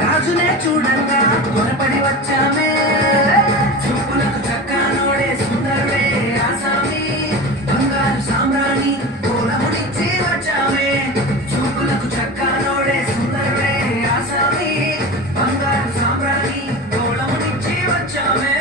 రాజునే చూడంగా త్వరపడి వచ్చామే చూపులకు చక్కానోడే సుందరుడే ఆసామి బంగారు సామ్రాణి పూలమునిచ్చి వచ్చామే చూపులకు చక్కానోడే సుందరుడే ఆసామి బంగారు సామ్రాణి పూలమునిచ్చి వచ్చామే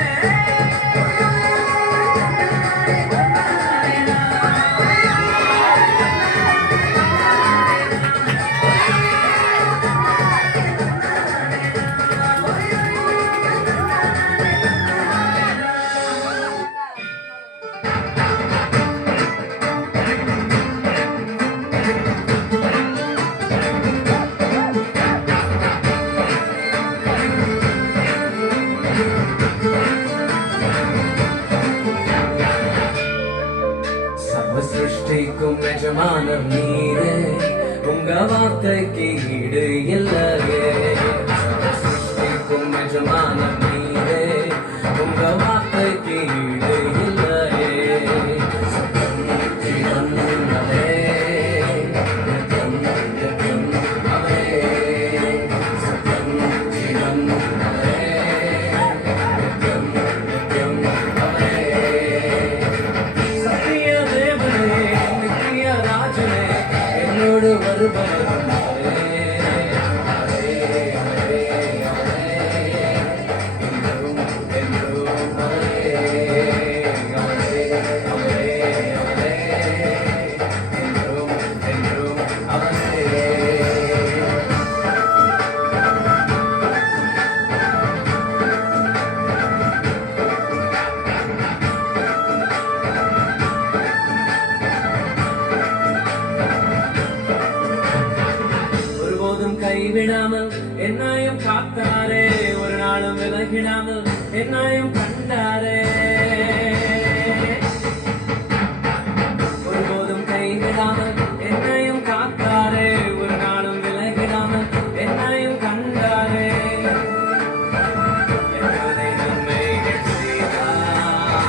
சிருஷ்டிக்கும் எஜமானம் நீரே உங்க வார்த்தைக்கு ஈடு இல்லையே சிருஷ்டிக்கும் எஜமானம் நீரே உங்க வார்த்தைக்கு ஈடு இல்லையே கைவிடாமல் என்னையும் காத்தாரே ஒரு நாளும் விலகிடாமல் என்னையும் கண்டாரே ஒருபோதும் கைவிடாமல் என்னையும் காத்தாரே ஒரு நாளும் விலகிடாமல் என்னையும் கண்டாரே எத்தனை நன்மைகள் செய்தார்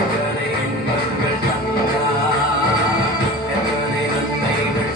எத்தனை இன்பங்கள் தந்தார் எத்தனை நன்மைகள்